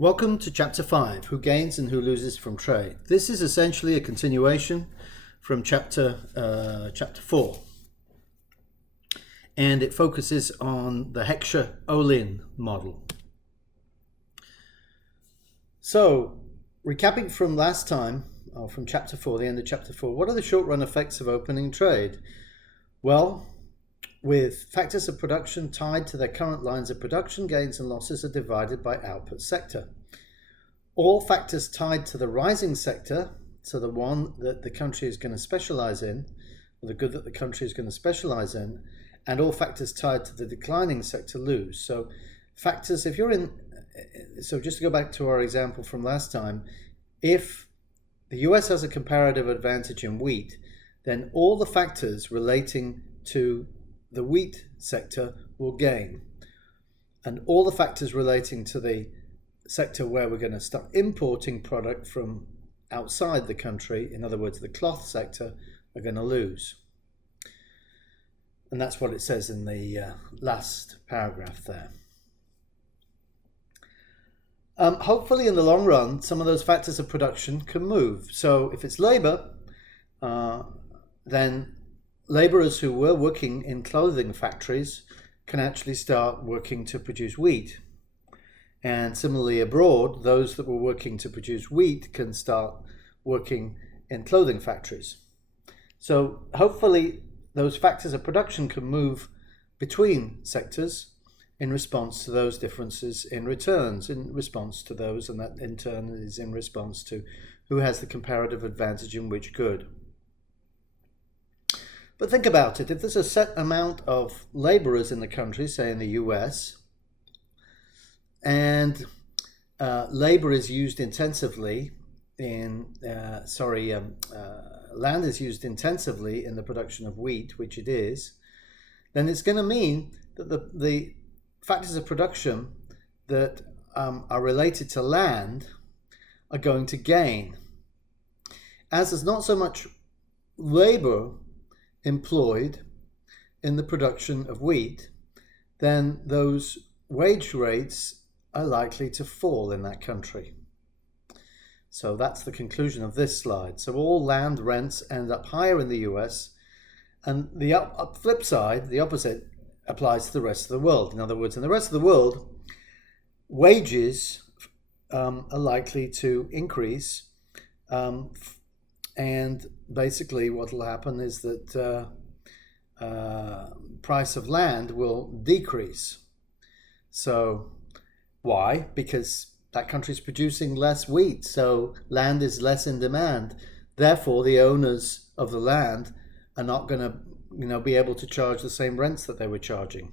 Welcome to Chapter 5, Who Gains and Who Loses from Trade. This is essentially a continuation from Chapter 4. And it focuses on the Heckscher-Ohlin model. So, recapping from last time, or from Chapter 4, the end of Chapter 4, what are the short-run effects of opening trade? Well, with factors of production tied to their current lines of production, gains and losses are divided by output sector. All factors tied to the rising sector, so the one that the country is going to specialize in, or the good that the country is going to specialize in, and all factors tied to the declining sector lose. So factors, so just to go back to our example from last time, if the US has a comparative advantage in wheat, then all the factors relating to the wheat sector will gain, and all the factors relating to the sector where we're going to start importing product from outside the country, in other words the cloth sector, are going to lose. And that's what it says in the last paragraph there. Hopefully in the long run some of those factors of production can move. So if it's labor, then laborers who were working in clothing factories can actually start working to produce wheat. And similarly abroad, those that were working to produce wheat can start working in clothing factories. So hopefully those factors of production can move between sectors in response to those differences in returns, in response to those, and that in turn is in response to who has the comparative advantage in which good. But think about it, if there's a set amount of laborers in the country, say in the US, and labor is used intensively land is used intensively in the production of wheat, which it is, then it's going to mean that the factors of production that are related to land are going to gain. As there's not so much labor employed in the production of wheat, then those wage rates are likely to fall in that country. So that's the conclusion of this slide. So all land rents end up higher in the US, and the flip side, the opposite, applies to the rest of the world. In other words, in the rest of the world, wages are likely to increase, and basically what will happen is that price of land will decrease. So why? Because that country is producing less wheat, so land is less in demand. Therefore, the owners of the land are not going to, be able to charge the same rents that they were charging.